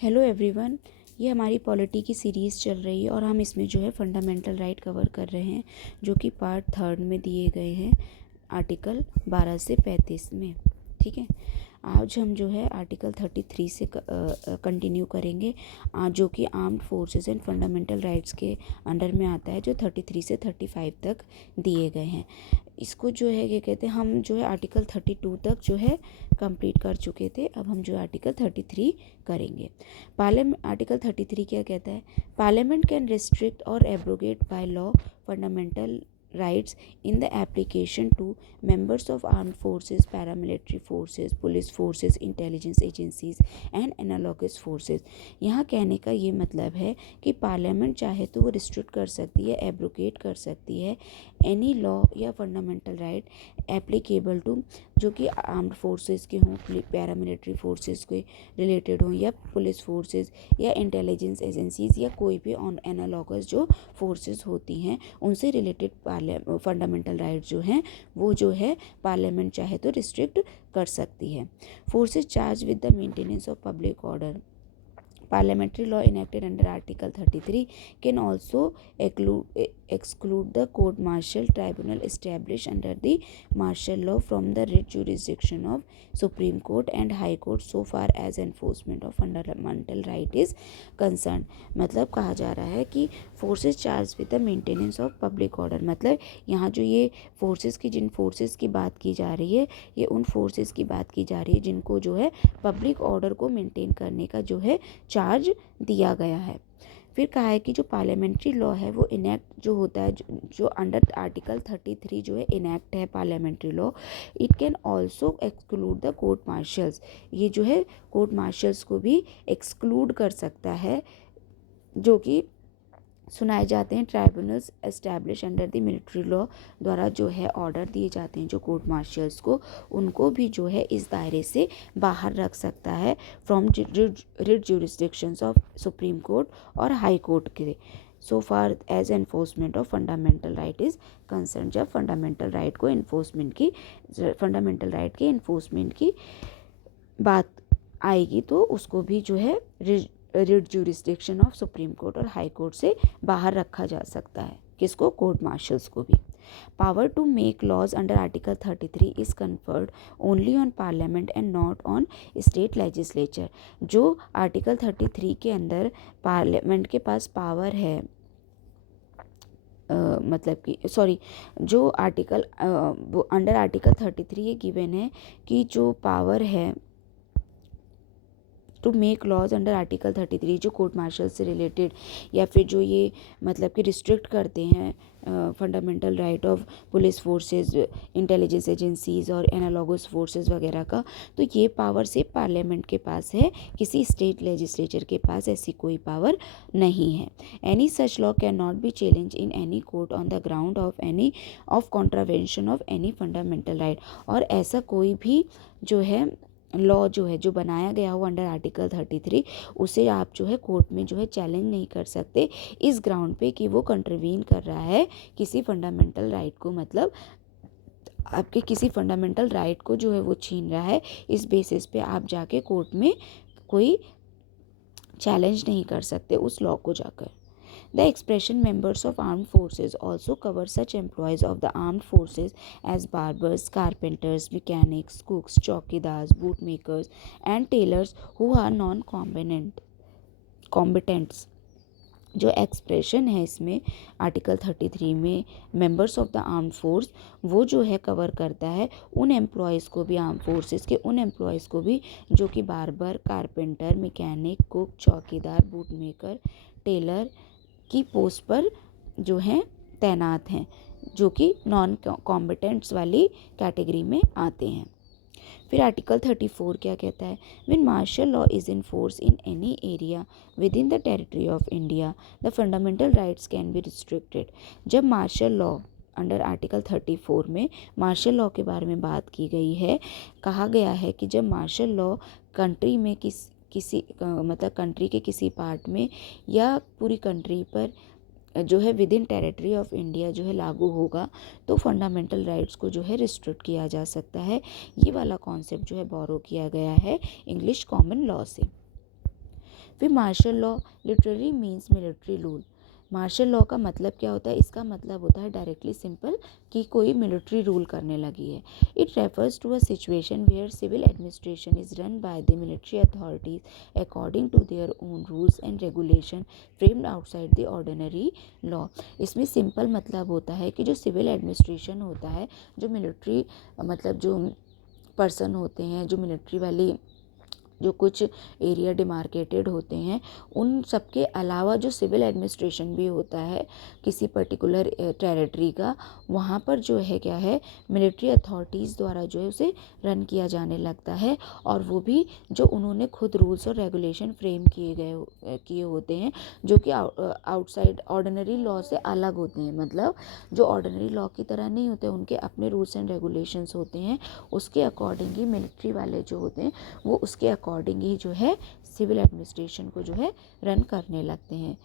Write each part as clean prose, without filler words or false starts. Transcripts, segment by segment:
Hello everyone. ये हमारी polity की सीरीज़ चल रही है और हम इसमें जो है फंडामेंटल राइट कवर कर रहे हैं, जो कि पार्ट 3 में दिए गए हैं आर्टिकल 12 से 35 में। ठीक है, आज हम जो है आर्टिकल 33 से कंटिन्यू करेंगे, जो कि armed forces and fundamental rights के अंडर में आता है, जो 33 से 35 तक दिए गए हैं। इसको जो है क्या कहते हैं, हम जो है आर्टिकल 32 तक जो है कंप्लीट कर चुके थे। अब हम जो है आर्टिकल 33 करेंगे। पार्लियामेंट आर्टिकल 33 क्या कहता है? पार्लियामेंट कैन रिस्ट्रिक्ट और abrogate by law fundamental rights in the application to members of armed forces, paramilitary forces, police forces, intelligence agencies and analogous forces। यहाँ कहने का ये मतलब है कि पार्लियामेंट चाहे तो वो रिस्ट्रिक्ट कर सकती है, एब्रोगेट कर सकती है एनी लॉ या फंडामेंटल राइट एप्लीकेबल टू, जो कि आर्म्ड फोर्सेस के हों, पैरामिलिट्री फोर्सेस के रिलेटेड हों, या पुलिस फोर्सेस या इंटेलिजेंस एजेंसीज या कोई भी एनालॉगस जो फोर्सेस होती हैं उनसे रिलेटेड फंडामेंटल राइट जो हैं वो जो है पार्लियामेंट चाहे तो रिस्ट्रिक्ट कर सकती है। Forces charge with the maintenance of public order. Parliamentary law enacted under Article 33 can also exclude the court-martial tribunal established under the martial law from the writ jurisdiction of Supreme Court and High Court so far as enforcement of fundamental right is concerned। मतलब कहा जा रहा है कि forces charge with the maintenance of public order, मतलब यहाँ जो ये फोर्सेस की जिन फोर्सेस की बात की जा रही है, ये उन फोर्सेस की बात की जा रही है जिनको जो है पब्लिक ऑर्डर को मेंटेन करने का जो है चार्ज दिया गया है। फिर कहा है कि जो पार्लियामेंट्री लॉ है वो इनेक्ट जो होता है, जो अंडर आर्टिकल 33 जो है इनेक्ट है parliamentary law, it can also exclude the court marshals. ये जो है कोर्ट मार्शल्स को भी एक्सक्लूड कर सकता है, जो कि सुनाए जाते हैं tribunals establish under the military law द्वारा जो है ऑर्डर दिए जाते हैं जो कोर्ट मार्शल्स को, उनको भी जो है इस दायरे से बाहर रख सकता है from writ jurisdictions of supreme court और हाई कोर्ट के, so far as enforcement of fundamental right is concern. जब फंडामेंटल राइट के इन्फोर्समेंट की बात आएगी तो उसको भी जो है writ jurisdiction of supreme court और हाई कोर्ट से बाहर रखा जा सकता है। किसको? कोर्ट मार्शल्स को भी। Power to make laws under article 33 is conferred only on parliament and not on state legislature. जो आर्टिकल 33 के अंदर पार्लियामेंट के पास पावर है, मतलब कि जो आर्टिकल अंडर आर्टिकल 33 ये गिवन है कि जो पावर है to make laws under article 33 जो कोर्ट मार्शल से रिलेटेड, या फिर जो ये मतलब कि रिस्ट्रिक्ट करते हैं fundamental right of police forces, intelligence agencies और एनालॉगस फोर्सेस वगैरह का, तो ये पावर सिर्फ पार्लियामेंट के पास है, किसी स्टेट लेजिस्लेचर के पास ऐसी कोई पावर नहीं है। Any such law can not be challenge in any court on the ground of contravention of any fundamental right. और ऐसा कोई भी जो है लॉ जो बनाया गया हो अंडर आर्टिकल 33, उसे आप जो है कोर्ट में जो है चैलेंज नहीं कर सकते इस ग्राउंड पे कि वो कंट्रवीन कर रहा है किसी फंडामेंटल राइट को, मतलब आपके किसी फंडामेंटल राइट को जो है वो छीन रहा है। इस बेसिस पे आप जाके कोर्ट में कोई चैलेंज नहीं कर सकते उस लॉ को जाकर। The expression members of armed forces also covers such employees of the armed forces as barbers, carpenters, mechanics, cooks, chowkidars, bootmakers and tailors who are non-combatants। जो एक्सप्रेशन है इसमें आर्टिकल 33 में members of the armed force, वो जो है cover करता है उन एम्प्लॉयज़ को भी, आर्म फोर्सेस के उन एम्प्लॉयज़ को भी जो कि बार्बर, कारपेंटर, मैकेनिक, कुक, चौकीदार, बूट मेकर, टेलर की पोस्ट पर जो हैं तैनात हैं, जो कि नॉन कॉम्बिटेंट्स वाली कैटेगरी में आते हैं। फिर आर्टिकल 34 क्या कहता है? When martial law is in force in any area within the territory of India the fundamental rights can be restricted. जब मार्शल लॉ अंडर आर्टिकल 34 में मार्शल लॉ के बारे में बात की गई है, कहा गया है कि जब मार्शल लॉ कंट्री में किसी मतलब कंट्री के किसी पार्ट में या पूरी कंट्री पर जो है with in territory of India जो है लागू होगा, तो फंडामेंटल राइट्स को जो है रिस्ट्रिक्ट किया जा सकता है। ये वाला कॉन्सेप्ट जो है बोरो किया गया है इंग्लिश कॉमन लॉ से। फिर martial law literally means military rule. Martial law का मतलब क्या होता है? इसका मतलब होता है डायरेक्टली सिंपल कि कोई मिलिट्री रूल करने लगी है। It refers to a situation where civil administration is run by the military authorities according to their own rules and regulation framed outside the ordinary law. इसमें सिंपल मतलब होता है कि जो सिविल एडमिनिस्ट्रेशन होता है, जो मिलिट्री मतलब जो पर्सन होते हैं, जो मिलिट्री वाली जो कुछ एरिया डिमार्केटेड होते हैं, उन सब के अलावा जो सिविल एडमिनिस्ट्रेशन भी होता है किसी पर्टिकुलर टेरिटरी का, वहाँ पर जो है क्या है, मिलिट्री अथॉरिटीज़ द्वारा जो है उसे रन किया जाने लगता है। और वो भी जो उन्होंने खुद रूल्स और रेगुलेशन फ्रेम किए होते हैं, जो कि आउटसाइड ऑर्डिनरी लॉ से अलग होते हैं। मतलब जो ऑर्डिनरी लॉ की तरह नहीं होते, उनके अपने रूल्स एंड रेगुलेशंस होते हैं। उसके अकॉर्डिंग ही मिलिट्री वाले जो होते हैं वो उसके अकॉर्डिंग ही जो है सिविल एडमिनिस्ट्रेशन को जो है रन करने लगते हैं।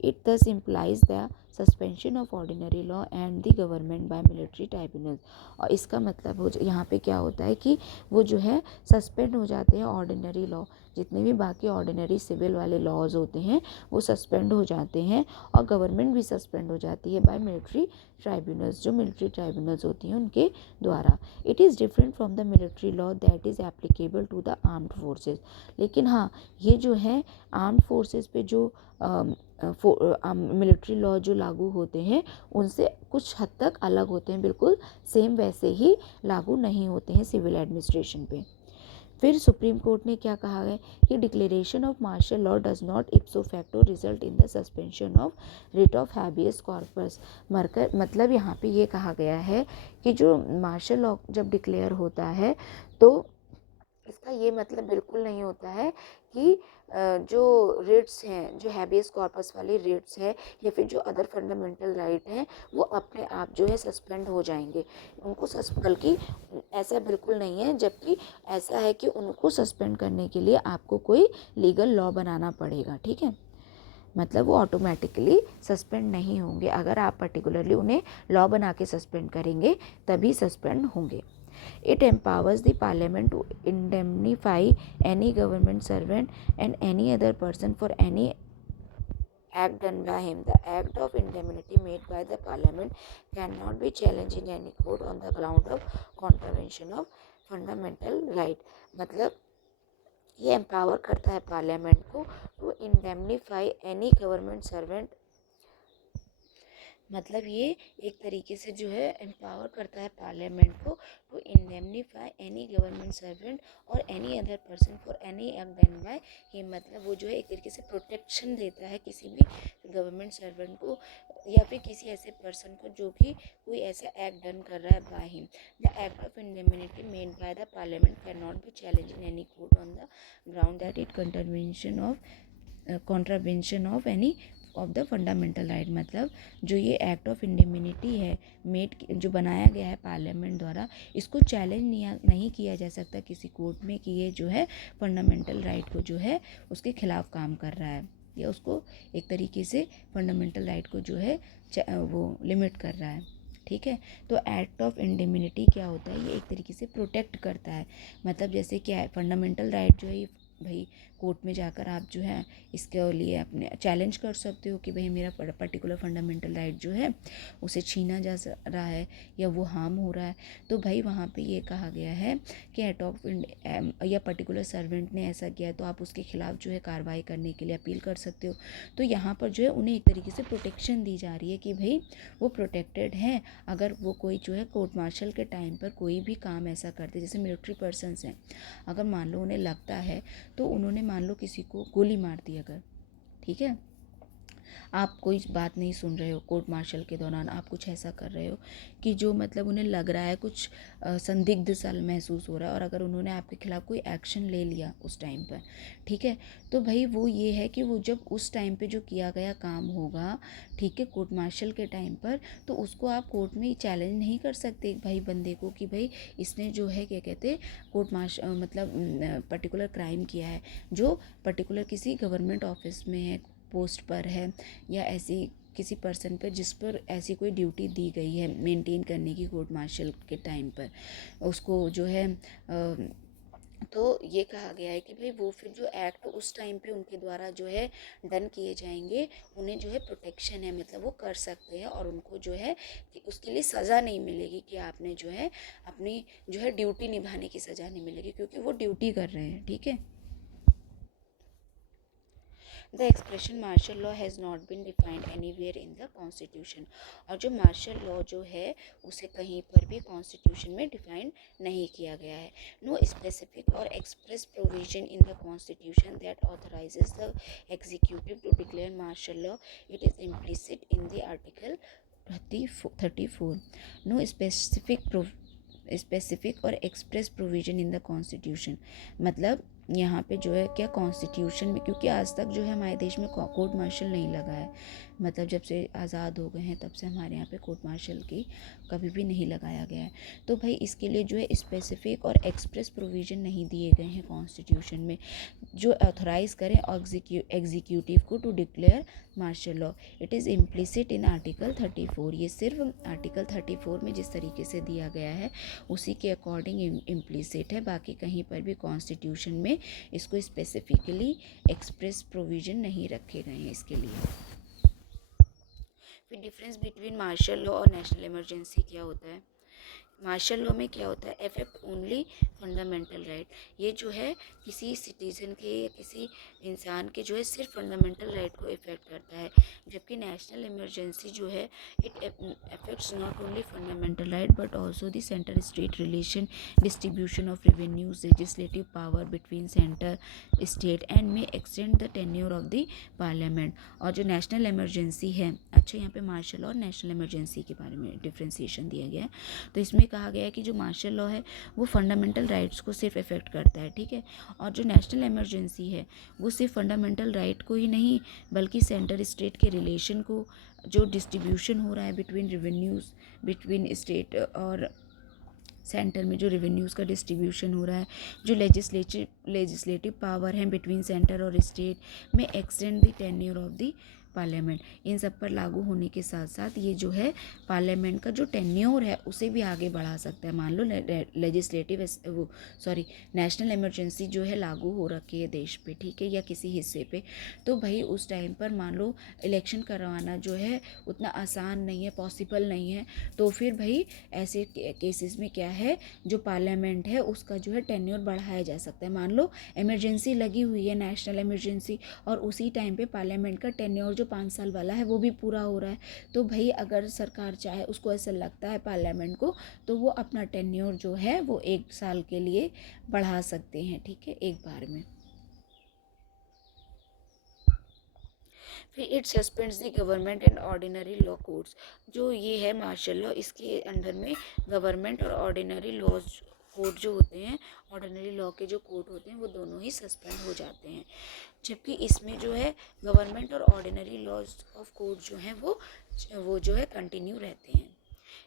इट दस implies the suspension of ordinary law and the government by military tribunal. और इसका मतलब यहाँ पे क्या होता है कि वो जो है सस्पेंड हो जाते हैं ऑर्डिनरी लॉ, जितने भी बाकी ऑर्डिनरी सिविल वाले लॉज होते हैं वो सस्पेंड हो जाते हैं, और गवर्नमेंट भी सस्पेंड हो जाती है बाय मिलिट्री ट्राइब्यूनल्स, जो मिलिट्री ट्राइब्यूनल्स होती हैं उनके द्वारा। It is different from the military law that is applicable to the armed forces. लेकिन हाँ, ये जो है आर्म्ड फोर्सेस पे जो मिलिट्री लॉ जो लागू होते हैं उनसे कुछ हद तक अलग होते हैं, बिल्कुल सेम वैसे ही लागू नहीं होते हैं सिविल एडमिनिस्ट्रेशन पे। फिर सुप्रीम कोर्ट ने क्या कहा है कि declaration of martial law does not ipso facto result in the suspension of writ of habeas corpus. मतलब यहाँ पे ये कहा गया है कि जो मार्शल लॉ जब डिक्लेयर होता है तो इसका ये मतलब बिल्कुल नहीं होता है कि जो रिट्स हैं, जो हैबियस कॉर्पस वाली रिट्स है या फिर जो अदर फंडामेंटल राइट हैं, वो अपने आप जो है सस्पेंड हो जाएंगे। उनको बल्कि ऐसा बिल्कुल नहीं है, जबकि ऐसा है कि उनको सस्पेंड करने के लिए आपको कोई लीगल लॉ बनाना पड़ेगा। ठीक है, मतलब वो ऑटोमेटिकली सस्पेंड नहीं होंगे। अगर आप पर्टिकुलरली उन्हें लॉ बना के सस्पेंड करेंगे तभी सस्पेंड होंगे। It empowers the parliament to indemnify any government servant and any other person for any act done by him. The act of indemnity made by the parliament cannot be challenged in any court on the ground of contravention of fundamental right. मतलब ये empower करता है parliament को to indemnify any government servant. मतलब ये एक तरीके से जो है एम्पावर करता है पार्लियामेंट को to indemnify any government servant और any other person for any act done by him. मतलब वो जो है एक तरीके से प्रोटेक्शन देता है किसी भी गवर्नमेंट सर्वेंट को या फिर किसी ऐसे पर्सन को जो कि कोई ऐसा एक्ट डन कर रहा है by him. The act of indemnity made by the parliament can not be challenge in any court on the ground that it contravention of any of the fundamental right. मतलब जो ये act of indemnity है made जो बनाया गया है parliament द्वारा, इसको चैलेंज नहीं किया जा सकता किसी कोर्ट में कि ये जो है फंडामेंटल राइट को जो है उसके खिलाफ काम कर रहा है या उसको एक तरीके से फंडामेंटल राइट को जो है वो लिमिट कर रहा है। ठीक है, तो एक्ट ऑफ इंडेमिनिटी क्या होता है? ये एक तरीके से प्रोटेक्ट करता है। मतलब जैसे क्या है, फंडामेंटल राइट जो है भाई कोर्ट में जाकर आप जो है इसके लिए अपने चैलेंज कर सकते हो कि भाई मेरा पर्टिकुलर फंडामेंटल राइट जो है उसे छीना जा रहा है या वो हार्म हो रहा है। तो भाई वहाँ पे ये कहा गया है कि एक्ट ऑफ या पर्टिकुलर सर्वेंट ने ऐसा किया है तो आप उसके खिलाफ जो है कार्रवाई करने के लिए अपील कर सकते हो। तो यहाँ पर जो है उन्हें एक तरीके से प्रोटेक्शन दी जा रही है कि भाई वो प्रोटेक्टेड हैं। अगर वो कोई जो है कोर्ट मार्शल के टाइम पर कोई भी काम ऐसा करते, जैसे मिलिट्री पर्सनस हैं, अगर मान लो उन्हें लगता है तो उन्होंने मान लो किसी को गोली मार दी अगर, ठीक है, आप कोई बात नहीं सुन रहे हो कोर्ट मार्शल के दौरान, आप कुछ ऐसा कर रहे हो कि जो मतलब उन्हें लग रहा है कुछ संदिग्ध सा महसूस हो रहा है, और अगर उन्होंने आपके खिलाफ़ कोई एक्शन ले लिया उस टाइम पर, ठीक है, तो भाई वो ये है कि वो जब उस टाइम पे जो किया गया काम होगा, ठीक है, कोर्ट मार्शल के टाइम पर, तो उसको आप कोर्ट में चैलेंज नहीं कर सकते भाई बंदे को कि भाई इसने जो है क्या कहते कोर्ट मार्शल मतलब पर्टिकुलर क्राइम किया है जो पर्टिकुलर किसी गवर्नमेंट ऑफिस में है, पोस्ट पर है, या ऐसी किसी पर्सन पर जिस पर ऐसी कोई ड्यूटी दी गई है मेंटेन करने की कोर्ट मार्शल के टाइम पर, उसको जो है तो ये कहा गया है कि भाई वो फिर जो एक्ट उस टाइम पे उनके द्वारा जो है डन किए जाएंगे, उन्हें जो है प्रोटेक्शन है, मतलब वो कर सकते हैं और उनको जो है कि उसके लिए सज़ा नहीं मिलेगी कि आपने जो है अपनी जो है ड्यूटी निभाने की सज़ा नहीं मिलेगी, क्योंकि वो ड्यूटी कर रहे हैं। ठीक है। The expression martial law has not been defined anywhere in the constitution. और जो मार्शल लॉ जो है उसे कहीं पर भी कॉन्स्टिट्यूशन में डिफाइन नहीं किया गया है। नो स्पेसिफिक और express provision in the constitution that authorises the executive to declare martial law, it is implicit in the article 34। No specific और express provision in the constitution, मतलब यहाँ पे जो है क्या कॉन्स्टिट्यूशन में, क्योंकि आज तक जो है हमारे देश में कोर्ट मार्शल नहीं लगा है, मतलब जब से आज़ाद हो गए हैं तब से हमारे यहाँ पे कोर्ट मार्शल की कभी भी नहीं लगाया गया है। तो भाई इसके लिए जो है स्पेसिफिक और एक्सप्रेस प्रोविज़न नहीं दिए गए हैं कॉन्स्टिट्यूशन में जो ऑथराइज करें एग्जीक्यूटिव को to declare martial law. It is implicit in article 34। ये सिर्फ आर्टिकल 34 में जिस तरीके से दिया गया है उसी के अकॉर्डिंग इम्प्लिसिट है, बाकी कहीं पर भी कॉन्स्टिट्यूशन में इसको स्पेसिफिकली एक्सप्रेस प्रोविज़न नहीं रखे गए हैं इसके लिए। फिर डिफरेंस बिटवीन मार्शल लॉ और नेशनल इमरजेंसी क्या होता है। मार्शल लॉ में क्या होता है, अफेक्ट ओनली फंडामेंटल राइट। ये जो है किसी सिटीज़न के या किसी इंसान के जो है सिर्फ फंडामेंटल राइट को इफ़ेक्ट करता है, जबकि नेशनल इमरजेंसी जो है it affects not only fundamental right but also the centre state relation, distribution of revenues, legislative power between centre state and may extend the tenure of the parliament. और जो national emergency है, अच्छा यहाँ पे martial और national emergency के बारे में डिफ्रेंसिएशन दिया गया है। तो इसमें कहा गया है कि जो मार्शल लॉ है वो फंडामेंटल राइट्स को सिर्फ इफेक्ट करता है, ठीक है, और जो नेशनल इमरजेंसी है वो सिर्फ फंडामेंटल राइट को ही नहीं बल्कि सेंटर स्टेट के रिलेशन को, जो डिस्ट्रीब्यूशन हो रहा है बिटवीन रेवेन्यूज़ बिटवीन स्टेट और सेंटर में जो रेवेन्यूज़ का डिस्ट्रीब्यूशन हो रहा है, जो लेजिस्लेटिव पावर है बिटवीन सेंटर और स्टेट में extend the tenure of the parliament, इन सब पर लागू होने के साथ साथ ये जो है पार्लियामेंट का जो टेन्योर है उसे भी आगे बढ़ा सकता है। मान लो नेशनल इमरजेंसी जो है लागू हो रखी है देश पे, ठीक है, या किसी हिस्से पे, तो भाई उस टाइम पर मान लो इलेक्शन करवाना जो है उतना आसान नहीं है, पॉसिबल नहीं है, तो फिर भाई ऐसे केसेस में क्या है, जो पार्लियामेंट है उसका जो है टेन्योर बढ़ाया जा सकता है। मान लो इमरजेंसी लगी हुई है, नेशनल इमरजेंसी, और उसी टाइम पे पार्लियामेंट का टेन्योर जो 5 साल वाला है वो भी पूरा हो रहा है, तो भाई अगर सरकार चाहे, उसको ऐसा लगता है पार्लियामेंट को, तो वो अपना टेन्योर जो है वो 1 साल के लिए बढ़ा सकते हैं, ठीक है, एक बार में। फिर it suspends the government and ordinary law codes. जो ये है मार्शल लॉ, इसके अंडर में गवर्नमेंट और ऑर्डिनरी लॉज कोड जो होते हैं, ऑर्डिनरी लॉ के जो कोड होते हैं वो दोनों ही सस्पेंड हो जाते हैं, जबकि इसमें जो है गवर्नमेंट और ऑर्डिनरी लॉज ऑफ कोड जो हैं वो जो है कंटिन्यू रहते हैं।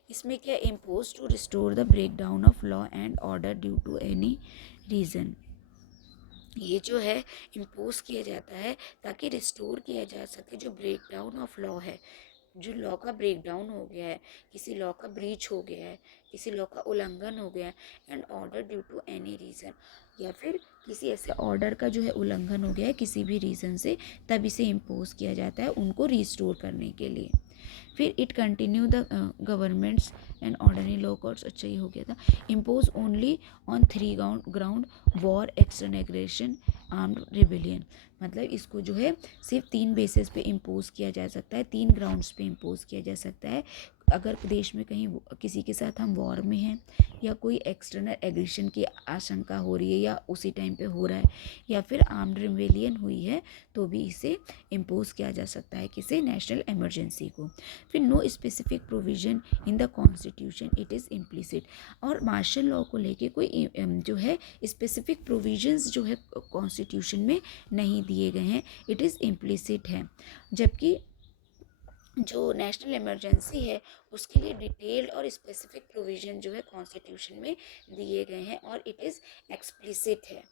इसमें क्या, impose to restore the break down of law and order due to any reason. ये जो है इम्पोज किया जाता है ताकि रिस्टोर किया जा सके जो ब्रेक डाउन ऑफ लॉ है, जो लॉ का ब्रेक डाउन हो गया है, किसी लॉ का ब्रीच हो गया है, किसी लॉ का उल्लंघन हो गया है, and order due to any reason, या फिर किसी ऐसे ऑर्डर का जो है उल्लंघन हो गया है किसी भी रीज़न से, तब इसे इम्पोज किया जाता है उनको रिस्टोर करने के लिए। फिर it continue the governments and ordinary law codes, अच्छा ये हो गया था, impose only on 3 ground, war, external aggression, armed rebellion. मतलब इसको जो है सिर्फ 3 बेसिस पे इम्पोज किया जा सकता है, 3 ग्राउंड्स पे इम्पोज किया जा सकता है। अगर देश में कहीं किसी के साथ हम वॉर में हैं, या कोई एक्सटर्नल एग्रेशन की आशंका हो रही है या उसी टाइम पे हो रहा है, या फिर आर्म्ड रिबेलियन हुई है, तो भी इसे इम्पोज किया जा सकता है किसी नेशनल इमरजेंसी को। फिर no specific provision in the constitution, it is implicit. और मार्शल लॉ को लेके कोई जो है स्पेसिफिक प्रोविजंस जो है कॉन्स्टिट्यूशन में नहीं दिए गए हैं, इट इज़ इम्प्लिसिट है, जबकि जो नेशनल इमरजेंसी है उसके लिए डिटेल्ड और स्पेसिफिक प्रोविजन जो है कॉन्स्टिट्यूशन में दिए गए हैं और इट इज़ एक्सप्लिसिट है।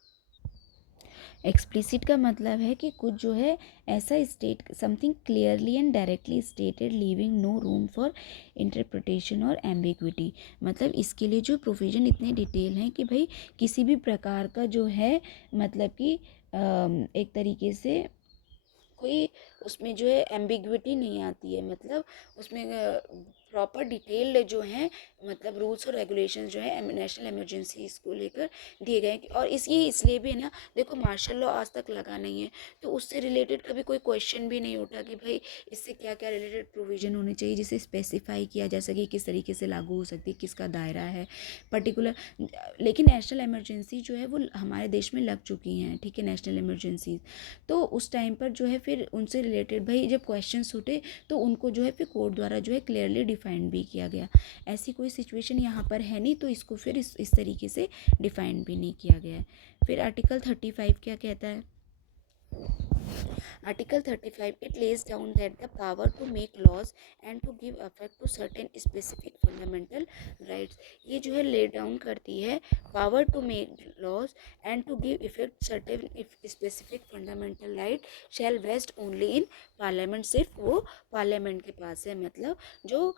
एक्सप्लिसिट का मतलब है कि कुछ जो है ऐसा state something clearly and directly stated leaving no room for interpretation और एम्बिग्विटी। मतलब इसके लिए जो प्रोविज़न इतने डिटेल हैं कि भाई किसी भी प्रकार का जो है मतलब कि एक तरीके से कोई उसमें जो है एम्बिग्विटी नहीं आती है, मतलब उसमें प्रॉपर डिटेल्ड जो है मतलब रूल्स और रेगुलेशंस जो है नेशनल इमरजेंसी को लेकर दिए गए हैं। और इसलिए भी है ना, देखो मार्शल लॉ आज तक लगा नहीं है तो उससे रिलेटेड कभी कोई क्वेश्चन भी नहीं उठा कि भाई इससे क्या क्या रिलेटेड प्रोविज़न होने चाहिए जिसे स्पेसिफाई किया जा सके किस तरीके से लागू हो सकती है, किसका दायरा है पर्टिकुलर। लेकिन नेशनल इमरजेंसी जो है वो हमारे देश में लग चुकी हैं, ठीक है, नेशनल इमरजेंसी। तो उस टाइम पर जो है फिर उनसे रिलेटेड भाई जब क्वेश्चन उठे तो उनको जो है फिर कोर्ट द्वारा जो है क्लियरली डिफाइंड भी किया गया। ऐसी कोई सिचुएशन यहाँ पर है नहीं तो इसको फिर इस तरीके से डिफाइंड भी नहीं किया गया है। फिर आर्टिकल 35 क्या कहता है? Article 35 it lays down that the power to make laws and to give effect to certain specific fundamental rights। ये जो है ले डाउन करती है power to make laws and to give effect certain specific fundamental right shall vest only in parliament। सिर्फ वो parliament के पास है। मतलब जो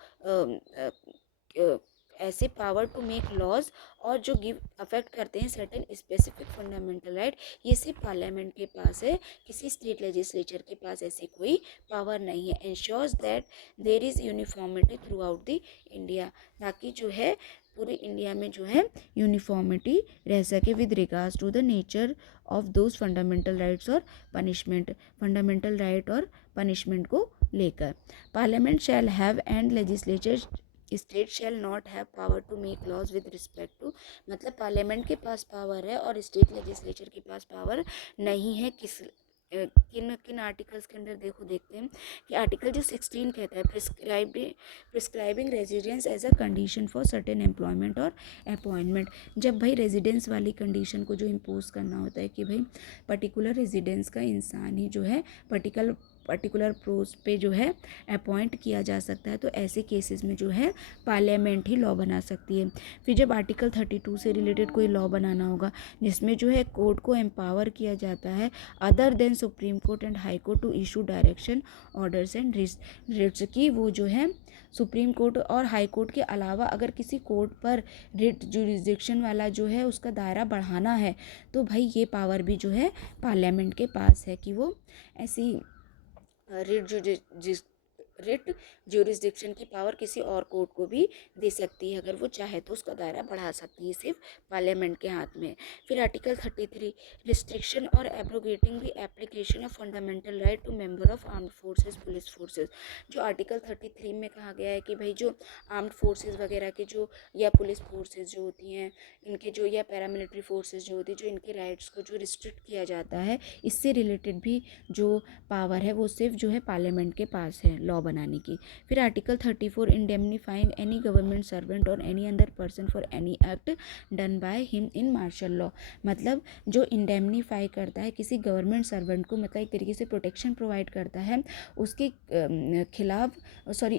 ऐसे पावर टू मेक लॉज और जो गिव अफेक्ट करते हैं सर्टेन स्पेसिफिक फंडामेंटल राइट, ये सिर्फ पार्लियामेंट के पास है, किसी स्टेट लेजिस्लेचर के पास ऐसी कोई पावर नहीं है। Ensures that there is uniformity throughout the India, ताकि जो है पूरे इंडिया में जो है यूनिफॉर्मिटी रह सके with regards to the nature of those fundamental rights और पनिशमेंट, फंडामेंटल राइट और पनिशमेंट को लेकर। Parliament shall have and legislature state shall not have power to make laws with respect to. मतलब पार्लियामेंट के पास power है और state legislature के पास पावर नहीं है। किन किन आर्टिकल्स के अंदर देखते हैं कि आर्टिकल जो 16 कहता है prescribing residence as a condition for certain employment और अपॉइंटमेंट। जब भाई रेजिडेंस वाली कंडीशन को जो इम्पोज करना होता है कि भाई पर्टिकुलर रेजिडेंस का इंसान ही जो है पर्टिकुलर पोस्ट पे जो है अपॉइंट किया जा सकता है, तो ऐसे केसेस में जो है पार्लियामेंट ही लॉ बना सकती है। फिर जब आर्टिकल 32 से रिलेटेड कोई लॉ बनाना होगा जिसमें जो है कोर्ट को एम्पावर किया जाता है other than supreme court and high court to issue direction orders and writs की, वो जो है सुप्रीम कोर्ट और हाई कोर्ट के अलावा अगर किसी कोर्ट पर रिट जुरिस्डिक्शन वाला जो है उसका दायरा बढ़ाना है तो भाई ये पावर भी जो है पार्लियामेंट के पास है कि वो ऐसी रिट ज्यूरिसडिक्शन की पावर किसी और कोर्ट को भी दे सकती है, अगर वो चाहे तो उसका दायरा बढ़ा सकती है, सिर्फ पार्लियामेंट के हाथ में। फिर आर्टिकल 33 रिस्ट्रिक्शन और abrogating the application of fundamental right to member of armed forces police forces. जो आर्टिकल 33 में कहा गया है कि भाई जो आर्म्ड फोर्सेस वगैरह के जो या पुलिस फोर्सेस जो होती हैं इनके जो या पैरामिलिट्री फोर्सेस जो होती है जो इनके राइट्स को जो रिस्ट्रिक्ट किया जाता है, इससे रिलेटेड भी जो पावर है वो सिर्फ जो है पार्लियामेंट के पास है लॉ बनाने की। फिर article 34 indemnifying any government servant और any other person for any act done by him in martial law. मतलब जो इंडेमनीफाई करता है किसी गवर्नमेंट सर्वेंट को, मतलब एक तरीके से प्रोटेक्शन प्रोवाइड करता है उसके खिलाफ,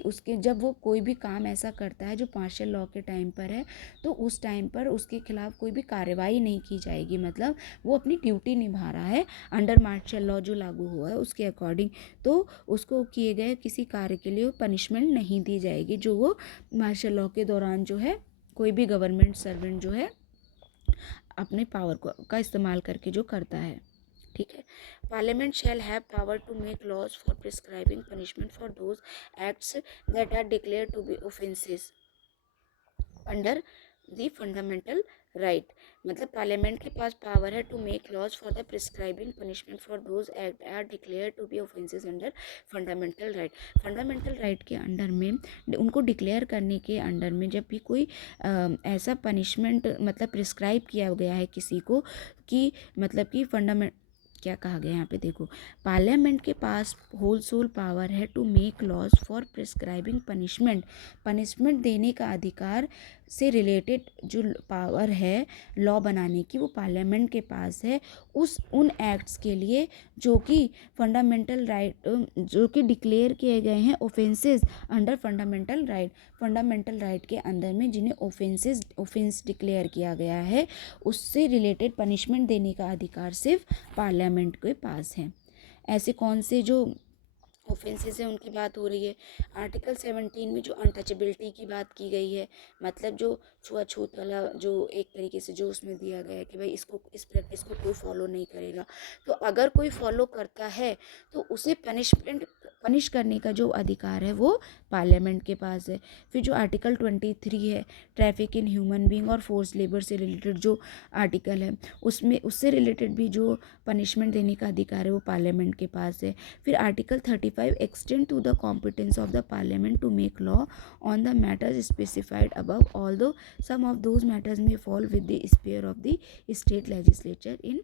उसके जब वो कोई भी काम ऐसा करता है जो मार्शल लॉ के टाइम पर है तो उस टाइम पर उसके खिलाफ कोई भी कार्रवाई नहीं की जाएगी। मतलब वो अपनी ड्यूटी निभा रहा है अंडर मार्शल लॉ जो लागू हुआ है उसके अकॉर्डिंग, तो उसको किए गए किसी कार्य के लिए पनिशमेंट नहीं दी जाएगी जो वो मार्शल लॉ के दौरान जो है कोई भी गवर्नमेंट सर्वेंट जो है अपने पावर का इस्तेमाल करके जो करता है। ठीक है। Parliament shall have power to make laws for prescribing punishment for those acts that are declare to be offences under the fundamental right. मतलब पार्लियामेंट के पास पावर है to make laws for the prescribing punishment for those act are declare to be offences under fundamental right. Fundamental right के under में उनको declare करने के under में जब भी कोई ऐसा पनिशमेंट मतलब प्रिस्क्राइब किया गया है किसी को कि मतलब कि फंडामेंट क्या कहा गया यहाँ पे देखो, पार्लियामेंट के पास होल सोल पावर है to make laws for prescribing punishment, punishment देने का अधिकार से रिलेटेड जो पावर है लॉ बनाने की वो पार्लियामेंट के पास है, उन एक्ट्स के लिए जो कि फंडामेंटल राइट जो कि डिक्लेयर किए गए हैं ऑफेंसेस अंडर फंडामेंटल राइट के अंदर में जिन्हें ऑफेंस डिक्लेयर किया गया है, उससे रिलेटेड पनिशमेंट देने का अधिकार सिर्फ पार्लियामेंट के पास है। ऐसे कौन से जो ऑफेंसेस है उनकी बात हो रही है। आर्टिकल 17 में जो अनटचेबिलिटी की बात की गई है, मतलब जो छुआछूत वाला जो एक तरीके से जो उसमें दिया गया है कि भाई इसको इस प्रैक्टिस को कोई फॉलो नहीं करेगा, तो अगर कोई फॉलो करता है तो उसे पनिश करने का जो अधिकार है वो पार्लियामेंट के पास है। फिर जो आर्टिकल 23 है, ट्रैफिक इन ह्यूमन बीइंग और फोर्स लेबर से रिलेटेड जो आर्टिकल है, उसमें उससे रिलेटेड भी जो पनिशमेंट देने का अधिकार है वो पार्लियामेंट के पास है। फिर article 35 extend to the competence of the parliament to make law on the matters specified above, although some of those matters may fall with the sphere of the state legislature in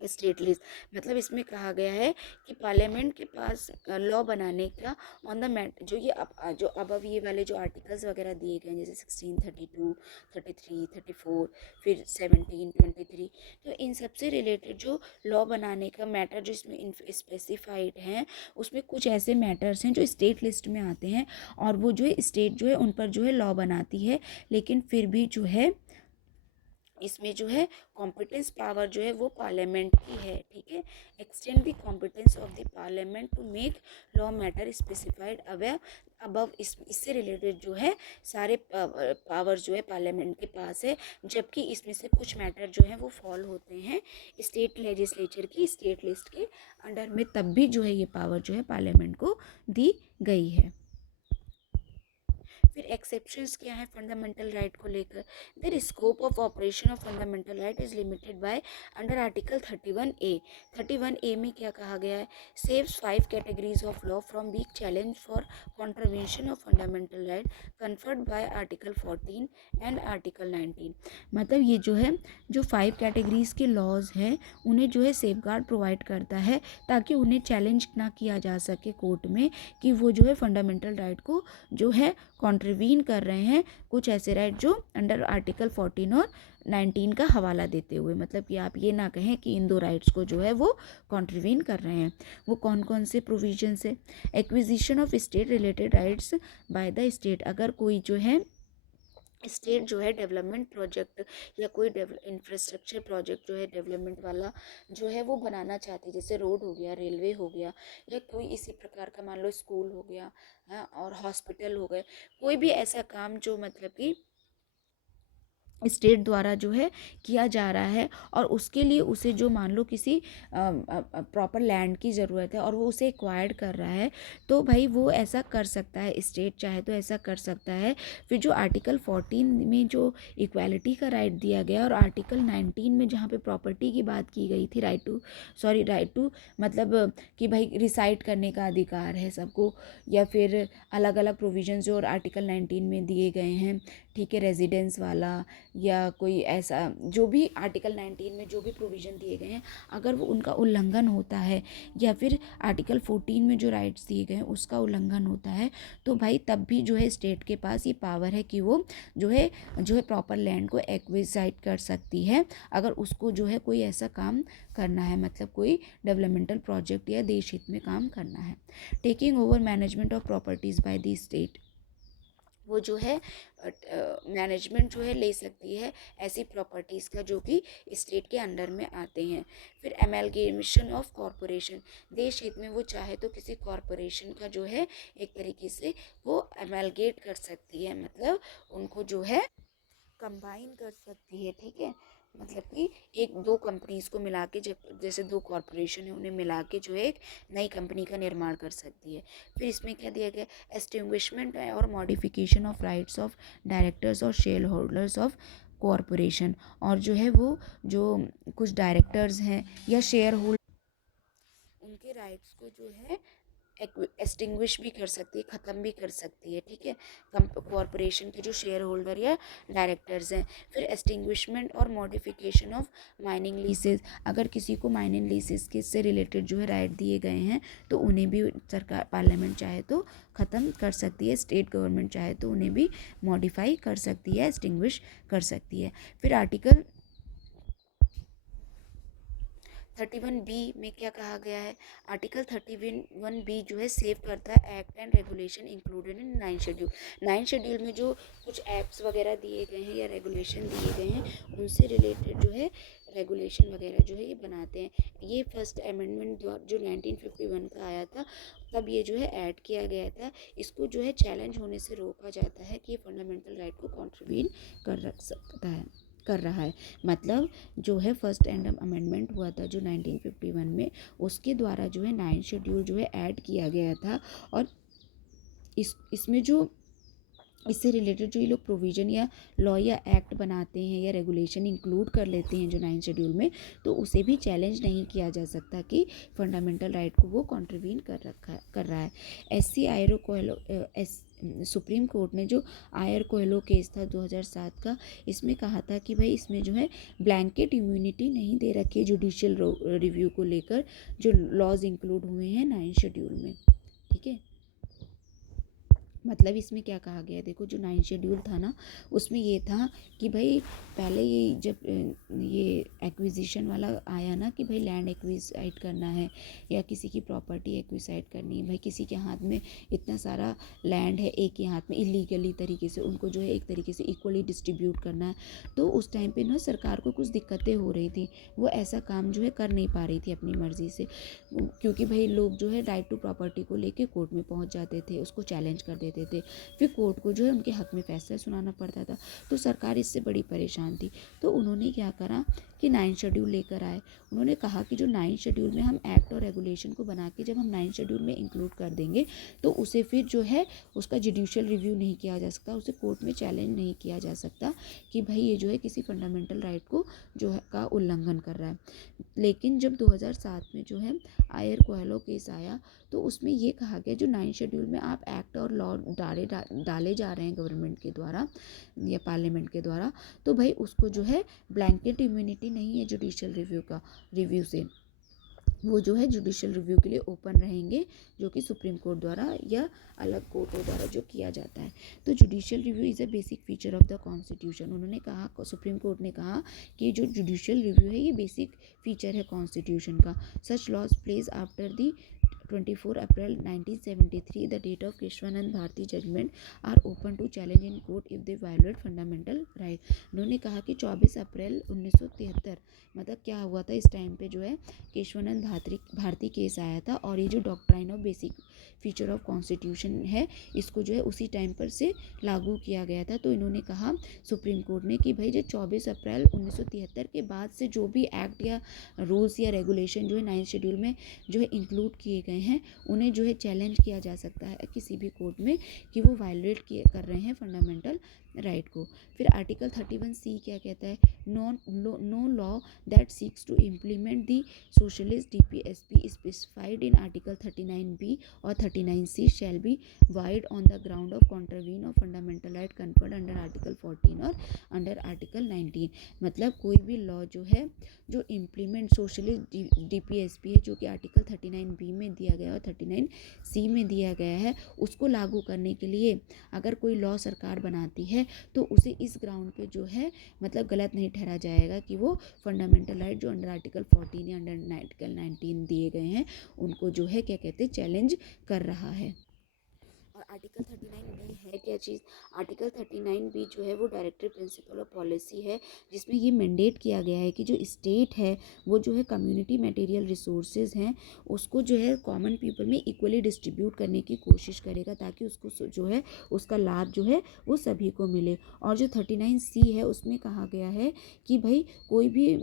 state list. मतलब इसमें कहा गया है कि parliament के पास law बनाने का on the mat जो अब ये वाले जो आर्टिकल्स वगैरह दिए गए हैं जैसे 16, 32, 33, 34, फिर 17, 23, तो इन सब से रिलेटेड जो लॉ बनाने का मैटर जो इसमें स्पेसिफाइड हैं, उसमें कुछ ऐसे मैटर्स हैं जो स्टेट लिस्ट में आते हैं और वो जो है स्टेट जो है उन पर जो है लॉ बनाती है, लेकिन फिर भी जो है इसमें जो है कॉम्पिटेंस पावर जो है वो पार्लियामेंट की है। ठीक है, extend the competence of the parliament to make law matter specified above इससे रिलेटेड जो है सारे पावर जो है पार्लियामेंट के पास है, जबकि इसमें से कुछ मैटर जो है वो फॉल होते हैं स्टेट लेजिस्लेचर की स्टेट लिस्ट के अंडर में, तब भी जो है ये पावर जो है पार्लियामेंट को दी गई है। फिर एक्सेप्शंस क्या है फंडामेंटल राइट को लेकर। Their scope of operation of fundamental right is limited by under article 31A में क्या कहा गया है, saves 5 categories of law from being challenge for contravention of fundamental right conferred by article 14 and article 19। मतलब ये जो है जो 5 कैटेगरीज के लॉज हैं उन्हें जो है सेफ गार्ड प्रोवाइड करता है ताकि उन्हें चैलेंज ना किया जा सके कोर्ट में कि वो जो है फंडामेंटल राइट को जो है कॉन्ट्रवीन कर रहे हैं, कुछ ऐसे राइट जो अंडर आर्टिकल 14 और 19 का हवाला देते हुए, मतलब कि आप ये ना कहें कि इन दो राइट्स को जो है वो कॉन्ट्रवीन कर रहे हैं। वो कौन कौन से प्रोविजन है, acquisition of state related rights by the state. अगर कोई जो है स्टेट जो है डेवलपमेंट प्रोजेक्ट या कोई इंफ्रास्ट्रक्चर प्रोजेक्ट जो है डेवलपमेंट वाला जो है वो बनाना चाहती है, जैसे रोड हो गया, रेलवे हो गया, या कोई इसी प्रकार का मान लो स्कूल हो गया, हाँ, और हॉस्पिटल हो गए, कोई भी ऐसा काम जो मतलब कि स्टेट द्वारा जो है किया जा रहा है और उसके लिए उसे जो मान लो किसी प्रॉपर लैंड की ज़रूरत है और वो उसे एक्वायर्ड कर रहा है, तो भाई वो ऐसा कर सकता है, स्टेट चाहे तो ऐसा कर सकता है। फिर जो आर्टिकल 14 में जो इक्वालिटी का राइट दिया गया और आर्टिकल 19 में जहाँ पे प्रॉपर्टी की बात की गई थी, राइट टू मतलब कि भाई रिसाइड करने का अधिकार है सबको, या फिर अलग अलग प्रोविजंस जो आर्टिकल 19 में दिए गए हैं, ठीक है, रेजिडेंस वाला या कोई ऐसा जो भी आर्टिकल 19 में जो भी प्रोविज़न दिए गए हैं, अगर वो उनका उल्लंघन होता है या फिर आर्टिकल 14 में जो राइट्स दिए गए हैं उसका उल्लंघन होता है, तो भाई तब भी जो है स्टेट के पास ये पावर है कि वो जो है प्रॉपर लैंड को एक्विजाइट कर सकती है, अगर उसको जो है कोई ऐसा काम करना है, मतलब कोई डेवलपमेंटल प्रोजेक्ट या देश हित में काम करना है। Taking over management of properties by the state, वो जो है मैनेजमेंट जो है ले सकती है ऐसी प्रॉपर्टीज़ का जो कि स्टेट के अंडर में आते हैं। फिर एमलगेमेशन ऑफ कॉरपोरेशन, देश हित में वो चाहे तो किसी कॉरपोरेशन का जो है एक तरीके से वो एमलगेट कर सकती है, मतलब उनको जो है कंबाइन कर सकती है। ठीक है, मतलब कि एक दो कंपनीज को मिला के, जैसे दो कॉरपोरेशन है उन्हें मिला के जो है एक नई कंपनी का निर्माण कर सकती है। फिर इसमें क्या दिया गया, एस्टिंग्विशमेंट और modification of rights of directors और शेयर होल्डर्स ऑफ कॉरपोरेशन, और जो है वो जो कुछ डायरेक्टर्स हैं या शेयर होल्डर उनके राइट्स को जो है एक्सटिंग्विश भी कर सकती है, ख़त्म भी कर सकती है, ठीक है, कॉरपोरेशन के जो शेयर होल्डर या डायरेक्टर्स हैं। फिर एक्सटिंग्विशमेंट और मॉडिफिकेशन ऑफ माइनिंग लीसेस, अगर किसी को माइनिंग लीसेस के से रिलेटेड जो है राइट दिए गए हैं तो उन्हें भी सरकार पार्लियामेंट चाहे तो ख़त्म कर सकती है, स्टेट गवर्नमेंट चाहे तो उन्हें भी मॉडिफाई कर सकती है, एक्सटिंग्विश कर सकती है। फिर आर्टिकल 31B में क्या कहा गया है? आर्टिकल 31B जो है सेव करता है act and regulation included in 9 schedule. 9 schedule में जो कुछ एक्ट्स वगैरह दिए गए हैं या रेगुलेशन दिए गए हैं उनसे रिलेटेड जो है रेगुलेशन वगैरह जो है ये बनाते हैं। ये फर्स्ट अमेंडमेंट जो 1951 का आया था तब ये जो है ऐड किया गया था। इसको जो है चैलेंज होने से रोका जाता है कि ये फंडामेंटल राइट को कॉन्ट्रीब्यूट कर रहा है। मतलब जो है फर्स्ट अमेंडमेंट हुआ था जो 1951 में, उसके द्वारा जो है 9 शेड्यूल जो है ऐड किया गया था। और इसमें जो इससे रिलेटेड जो ये लोग प्रोविज़न या लॉ या एक्ट बनाते हैं या रेगुलेशन इंक्लूड कर लेते हैं जो 9 शेड्यूल में, तो उसे भी चैलेंज नहीं किया जा सकता कि फंडामेंटल राइट को वो कॉन्ट्रीब्यूट कर रहा है। SC आयरो कोएलो सुप्रीम कोर्ट ने जो आयर कोएलो केस था 2007 का, इसमें कहा था कि भाई इसमें जो है ब्लैंकेट इम्यूनिटी नहीं दे रखी है जुडिशियल रिव्यू को लेकर जो लॉज इंक्लूड हुए हैं 9 शेड्यूल में, ठीक है। मतलब इसमें क्या कहा गया है, देखो जो 9 शेड्यूल था ना उसमें ये था कि भाई पहले ये जब ये एक्विजिशन वाला आया ना कि भाई लैंड एक्विसाइट करना है या किसी की प्रॉपर्टी एक्विसाइट करनी है, भाई किसी के हाथ में इतना सारा लैंड है एक के हाथ में इलीगली तरीके से, उनको जो है एक तरीके से इक्वली डिस्ट्रीब्यूट करना है। तो उस टाइम पे ना सरकार को कुछ दिक्कतें हो रही थी, वो ऐसा काम जो है कर नहीं पा रही थी अपनी मर्जी से, क्योंकि भाई लोग जो है राइट टू प्रॉपर्टी को लेके कोर्ट में पहुंच जाते थे, उसको चैलेंज कर देते थे, फिर कोर्ट को जो है उनके हक में फैसला सुनाना पड़ता था। तो सरकार इससे बड़ी परेशान थी। तो उन्होंने क्या करा कि 9 शेड्यूल लेकर आए। उन्होंने कहा कि जो 9 शेड्यूल में हम एक्ट और रेगुलेशन को बना के जब हम 9 शेड्यूल में इंक्लूड कर देंगे तो उसे फिर जो है उसका जुडिशियल रिव्यू नहीं किया जा सकता, उसे कोर्ट में चैलेंज नहीं किया जा सकता कि भाई ये जो है किसी फंडामेंटल राइट को जो है का उल्लंघन कर रहा है। लेकिन जब 2007 में जो है आयर कोएलो केस आया तो उसमें ये कहा गया जो 9 शेड्यूल में आप एक्ट और लॉ डाले जा रहे हैं गवर्नमेंट के द्वारा या पार्लियामेंट के द्वारा, तो भाई उसको जो है ब्लैंकेट इम्यूनिटी नहीं है जुडिशियल रिव्यू से, वो जो है जुडिशियल रिव्यू के लिए ओपन रहेंगे, जो कि सुप्रीम कोर्ट द्वारा या अलग कोर्टों द्वारा जो किया जाता है। तो judicial review is a basic feature of the constitution. उन्होंने कहा, सुप्रीम कोर्ट ने कहा कि जो जुडिशियल रिव्यू है ये बेसिक फीचर है कॉन्स्टिट्यूशन का। Such laws place after the 24 April 1973 the date of Kesavananda Bharati judgment are open to challenge in court if they violate fundamental right. उन्होंने कहा कि 24 अप्रैल 1973 मतलब क्या हुआ था, इस टाइम पे जो है केशवानंद भारती केस आया था और ये जो doctrine of basic feature of constitution है इसको जो है उसी टाइम पर से लागू किया गया था। तो इन्होंने कहा सुप्रीम कोर्ट ने कि भाई जो 24 अप्रैल 1973 के बाद से जो भी एक्ट या रूल्स या रेगुलेशन जो है 9 शेड्यूल में जो है इंक्लूड किए गए हैं उन्हें जो है चैलेंज किया जा सकता है किसी भी कोर्ट में कि वो वायलेट कर रहे हैं फंडामेंटल राइट को। फिर आर्टिकल 31C क्या कहता है, no law that seeks to implement the socialist DPSP specified in article 39B और 39C shall be void on the ground of contravene of fundamental right conferred under article 14 और under article 19। मतलब कोई भी law जो है जो implement socialist DPSP है जो कि आर्टिकल 39B में दिया गया और 39C में दिया गया है, उसको लागू करने के लिए अगर कोई लॉ सरकार बनाती है तो उसे इस ग्राउंड पे जो है मतलब गलत नहीं ठहरा जाएगा कि वो फंडामेंटल राइट जो अंडर आर्टिकल 14 या अंडर आर्टिकल 19 दिए गए हैं उनको जो है क्या कहते हैं चैलेंज कर रहा है। और आर्टिकल 39B है क्या चीज़, आर्टिकल 39B जो है वो डायरेक्टिव प्रिंसिपल ऑफ पॉलिसी है जिसमें ये मैंडेट किया गया है कि जो स्टेट है वो जो है कम्युनिटी मटेरियल रिसोर्सेज हैं उसको जो है कॉमन पीपल में इक्वली डिस्ट्रीब्यूट करने की कोशिश करेगा ताकि उसको जो है उसका लाभ जो है वो सभी को मिले। और जो 39C है उसमें कहा गया है कि भाई कोई भी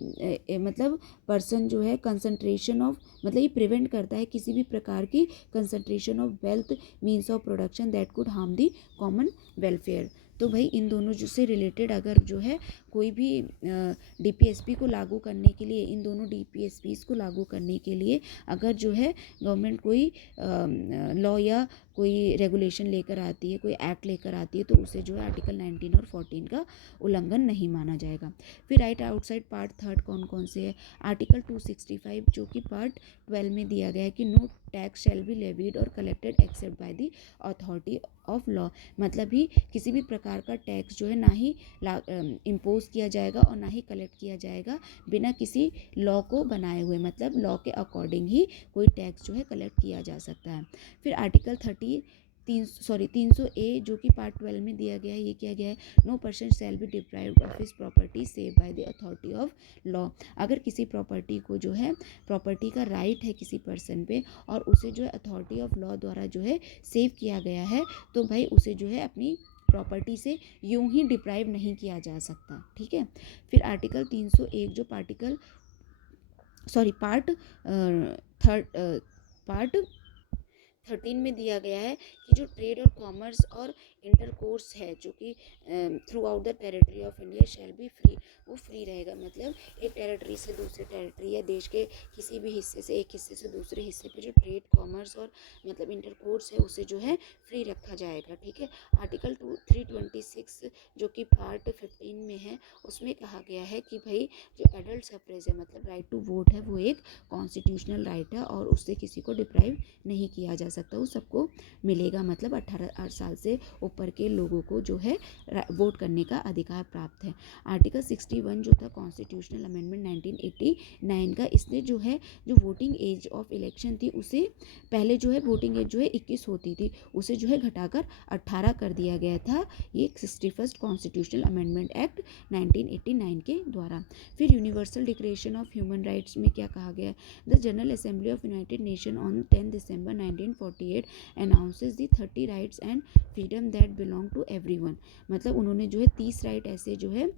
मतलब पर्सन जो है कंसंट्रेशन ऑफ मतलब ये प्रिवेंट करता है किसी भी प्रकार की concentration of wealth means of production that could harm the common welfare. तो भाई इन दोनों से रिलेटेड अगर जो है कोई भी डीपीएसपी को लागू करने के लिए, इन दोनों डीपीएसपीस को लागू करने के लिए अगर जो है गवर्नमेंट कोई लॉ या कोई रेगुलेशन लेकर आती है, कोई एक्ट लेकर आती है, तो उसे जो है आर्टिकल 19 और 14 का उल्लंघन नहीं माना जाएगा। फिर राइट आउटसाइड पार्ट थर्ड कौन कौन से है? आर्टिकल 265 जो कि पार्ट 12 में दिया गया है कि no tax shall be levied और collected except by the authority of law. मतलब ही किसी भी प्रकार का टैक्स जो है ना ही इम्पोज किया जाएगा और ना ही कलेक्ट किया जाएगा बिना किसी लॉ को बनाए हुए, मतलब लॉ के अकॉर्डिंग ही कोई टैक्स जो है कलेक्ट किया जा सकता है। फिर आर्टिकल 300A जो कि पार्ट 12 में दिया गया है, ये क्या गया है? No person shall be deprived of his property save by the authority of law. अगर किसी प्रॉपर्टी को जो है, प्रॉपर्टी का राइट है किसी पर्सन पे और उसे जो है अथॉरिटी ऑफ लॉ द्वारा जो है सेव किया गया है, तो भाई उसे जो है अपनी प्रॉपर्टी से यूं ही डिप्राइव नहीं किया जा सकता। ठीक है। फिर आर्टिकल 301 जो पार्ट 13 में दिया गया है कि जो ट्रेड और कॉमर्स और इंटरकोर्स है जो कि through out the territory of India shall be free, वो फ्री रहेगा। मतलब एक टेरिटरी से दूसरे टेरिटरी या देश के किसी भी हिस्से से एक हिस्से से दूसरे हिस्से पे जो ट्रेड कॉमर्स और मतलब इंटरकोर्स है उसे जो है फ्री रखा जाएगा। ठीक है। आर्टिकल 326 जो कि पार्ट 15 में है, उसमें कहा गया है कि भाई जो एडल्ट सफ्रेज है, मतलब राइट टू वोट है, वो एक कॉन्स्टिट्यूशनल राइट है और उससे किसी को डिप्राइव नहीं किया जा सकता, वो सबको मिलेगा। मतलब 18 साल से ऊपर के लोगों को जो है वोट करने का अधिकार प्राप्त है। आर्टिकल 61 जो था कॉन्स्टिट्यूशनल अमेंडमेंट 1989 का, इसने जो है जो वोटिंग एज ऑफ इलेक्शन थी उसे पहले जो है वोटिंग एज जो है 21 होती थी, उसे जो है घटाकर 18 कर दिया गया था, ये 61st कॉन्स्टिट्यूशनल अमेंडमेंट एक्ट 1989 के द्वारा। फिर universal declaration of human rights में क्या कहा गया है? The general assembly of united nation on 10 December 1948 announces the 30 rights and freedom that belong to everyone. मतलब उन्होंने जो है 30 राइट ऐसे जो है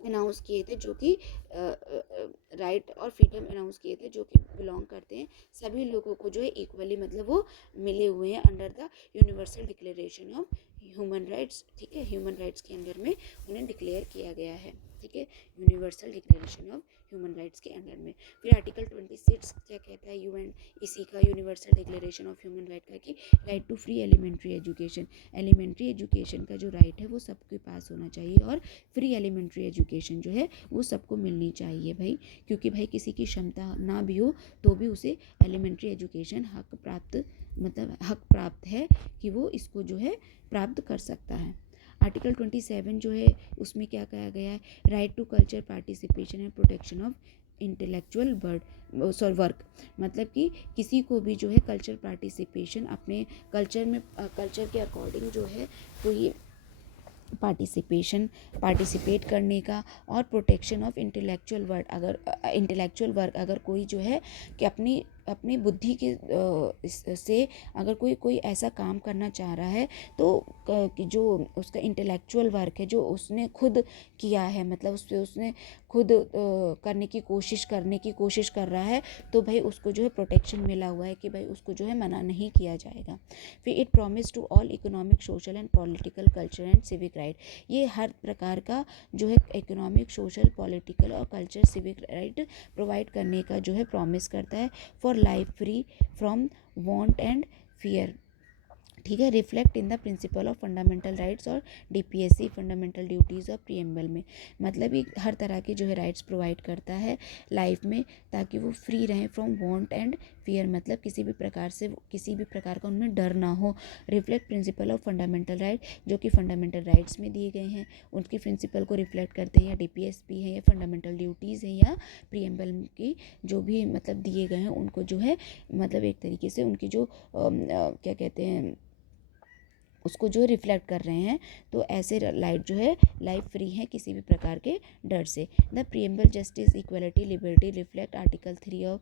अनाउंस किए थे जो कि राइट और फ्रीडम अनाउंस किए थे जो कि बिलोंग करते हैं सभी लोगों को जो है इक्वली, मतलब वो मिले हुए हैं under the universal declaration of human rights. ठीक है। ह्यूमन राइट्स के अंडर में उन्हें डिक्लेयर किया गया है। ठीक है। Universal declaration of human rights के अंडर में। फिर आर्टिकल 26 क्या कहता है? यूएन इसी का universal declaration of human right का कि right to free elementary education. Elementary education का जो राइट है वो सबके पास होना चाहिए और फ्री एलिमेंट्री एजुकेशन जो है वो सबको मिलनी चाहिए भाई, क्योंकि भाई किसी की क्षमता ना भी हो तो भी उसे एलिमेंट्री एजुकेशन हक प्राप्त है कि वो इसको जो है प्राप्त कर सकता है। आर्टिकल 27 जो है उसमें क्या कहा गया है? Right to culture participation and protection of intellectual work. मतलब कि किसी को भी जो है कल्चर पार्टिसिपेशन, अपने कल्चर के अकॉर्डिंग जो है कोई पार्टिसिपेट करने का, और प्रोटेक्शन ऑफ इंटेलेक्चुअल वर्क अगर कोई जो है कि अपनी बुद्धि के से अगर कोई ऐसा काम करना चाह रहा है तो जो उसका इंटेलेक्चुअल वर्क है जो उसने खुद किया है, मतलब उसने खुद करने की कोशिश कर रहा है, तो भाई उसको जो है प्रोटेक्शन मिला हुआ है कि भाई उसको जो है मना नहीं किया जाएगा। फिर it promise to all economic, social and political, culture and civic right. ये हर प्रकार का जो है इकोनॉमिक, सोशल, पॉलिटिकल और कल्चर सिविक राइट प्रोवाइड करने का जो है प्रॉमिस करता है for life free from want and fear. ठीक है। Reflect in the principle of fundamental rights और DPSC fundamental duties of preamble में। मतलब ये हर तरह के जो है राइट्स प्रोवाइड करता है लाइफ में ताकि वो फ्री रहें फ्रॉम वांट एंड फियर, मतलब किसी भी प्रकार का उनमें डर ना हो। Reflect principal of fundamental right जो कि फंडामेंटल राइट्स में दिए गए हैं, उनकी प्रिंसिपल को रिफ्लेक्ट करते हैं, या डीपीएसपी है या फंडामेंटल ड्यूटीज़ हैं या प्रीएम्बल की जो भी मतलब दिए गए हैं उनको जो है मतलब एक तरीके से उनकी जो क्या कहते हैं उसको जो रिफ्लेक्ट कर रहे हैं। तो ऐसे लाइफ फ्री है किसी भी प्रकार के डर से। The preamble justice, equality, liberty reflect article 3 of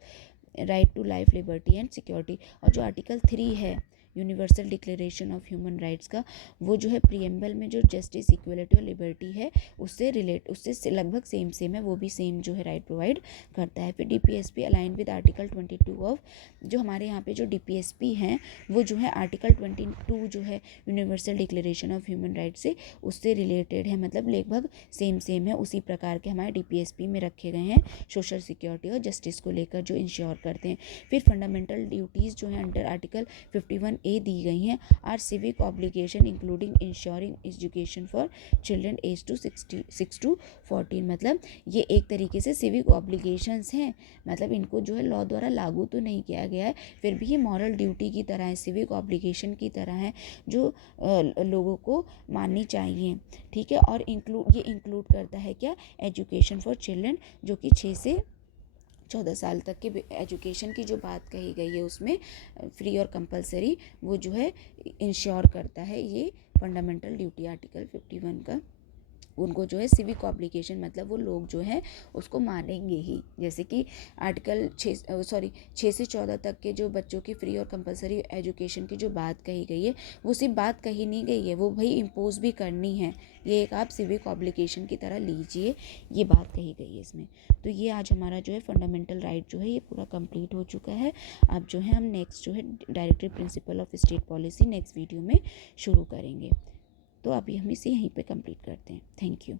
right to life, liberty and security. और जो आर्टिकल 3 है universal declaration of human rights का, वो जो है प्रीएम्बल में जो जस्टिस, इक्वलिटी और लिबर्टी है उससे लगभग सेम है, वो भी सेम जो है राइट प्रोवाइड करता है। फिर DPSP align with article 22 of, जो हमारे यहाँ पे जो डीपीएसपी हैं वो जो है आर्टिकल 22 जो है universal declaration of human rights से उससे रिलेटेड है, मतलब लगभग सेम है, उसी प्रकार के हमारे डीपीएसपी में रखे गए हैं सोशल सिक्योरिटी और जस्टिस को लेकर जो इंश्योर करते हैं। फिर फंडामेंटल ड्यूटीज़ जो है अंडर आर्टिकल 51A दी गई हैं are civic obligation including ensuring education for children age to 6 to 14, मतलब ये एक तरीके से सिविक ऑब्लिगेशंस हैं, मतलब इनको जो है लॉ द्वारा लागू तो नहीं किया गया है, फिर भी ये मॉरल ड्यूटी की तरह है, सिविक ऑब्लिगेशन की तरह है जो लोगों को माननी चाहिए, ठीक है। और ये इंक्लूड करता है क्या, एजुकेशन फॉर चिल्ड्रन, जो कि 6 से 14 साल तक के एजुकेशन की जो बात कही गई है उसमें फ्री और कंपलसरी वो जो है इंश्योर करता है ये फंडामेंटल ड्यूटी आर्टिकल 51 का। उनको जो है सिविक ऑब्लिगेशन, मतलब वो लोग जो हैं उसको मानेंगे ही, जैसे कि आर्टिकल 6 से 14 तक के जो बच्चों की फ्री और कंपलसरी एजुकेशन की जो बात कही गई है वो सिर्फ बात कही नहीं गई है, वो भाई इम्पोज भी करनी है, ये एक आप सिविक ऑब्लिगेशन की तरह लीजिए, ये बात कही गई है इसमें। तो ये आज हमारा जो है फंडामेंटल राइट जो है ये पूरा कंप्लीट हो चुका है। अब जो है हम नेक्स्ट जो है directive principle of state policy next video में शुरू करेंगे। तो अभी हम इसे यहीं पे कंप्लीट करते हैं। Thank you.